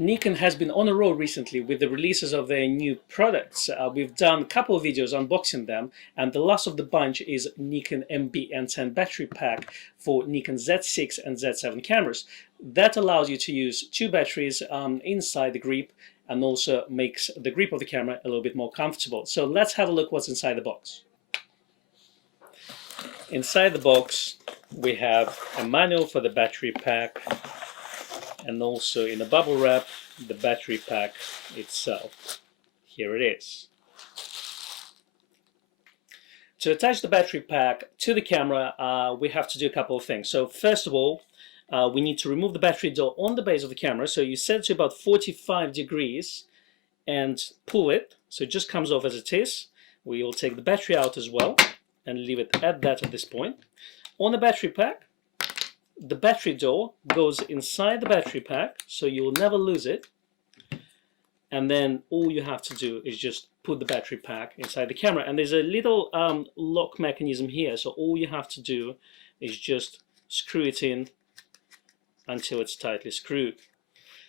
Nikon has been on a roll recently with the releases of their new products. We've done a couple of videos unboxing them, and the last of the bunch is Nikon MB-N10 battery pack for Nikon Z6 and Z7 cameras. That allows you to use two batteries inside the grip and also makes the grip of the camera a little bit more comfortable. So let's have a look what's inside the box. Inside the box we have a manual for the battery pack, and also in a bubble wrap the battery pack itself. Here it is. To attach the battery pack to the camera, we have to do a couple of things. So first of all, we need to remove the battery door on the base of the camera. So you set it to about 45 degrees and pull it so it just comes off as it is. We will take the battery out as well and leave it at that at this point. On the battery pack, the battery door goes inside the battery pack, so you will never lose it. And then all you have to do is just put the battery pack inside the camera. And there's a little lock mechanism here, so all you have to do is just screw it in until it's tightly screwed.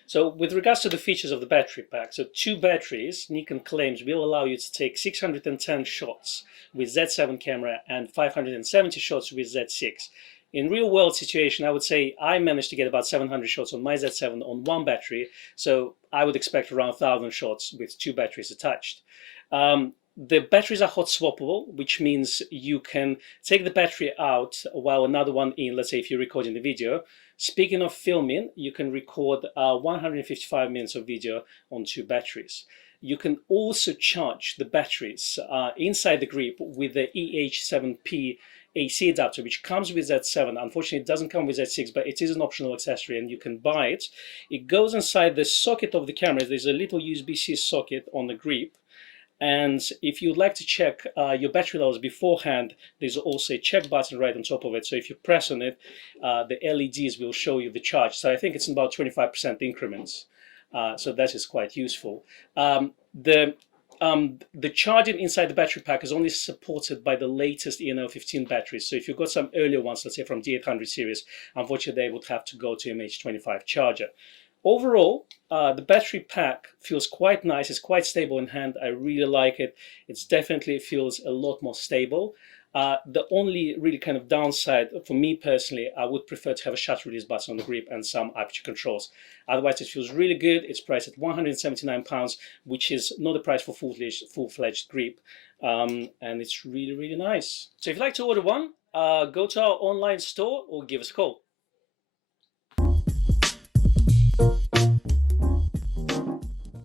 So with regards to the features of the battery pack, so two batteries, Nikon claims, will allow you to take 610 shots with Z7 camera and 570 shots with Z6. In real world situation, I would say I managed to get about 700 shots on my Z7 on one battery, so I would expect around 1,000 shots with two batteries attached. The batteries are hot swappable, which means you can take the battery out while another one in, let's say if you're recording the video. Speaking of filming, you can record 155 minutes of video on two batteries. You can also charge the batteries inside the grip with the EH7P AC adapter, which comes with Z7. Unfortunately, it doesn't come with Z6, but it is an optional accessory and you can buy it. It goes inside the socket of the camera. There's a little USB-C socket on the grip. And if you'd like to check your battery levels beforehand, there's also a check button right on top of it. So if you press on it, the LEDs will show you the charge. So I think it's in about 25% increments. So that is quite useful. The charging inside the battery pack is only supported by the latest ENL15 batteries. So if you've got some earlier ones, let's say from the 800 series, unfortunately they would have to go to MH25 charger. Overall, the battery pack feels quite nice. It's quite stable in hand. I really like it. It definitely feels a lot more stable. The only really kind of downside for me personally, I would prefer to have a shutter release button on the grip and some aperture controls. Otherwise, it feels really good. It's priced at £179, which is not the price for full-fledged grip, and it's really, really nice. So if you'd like to order one, go to our online store or give us a call.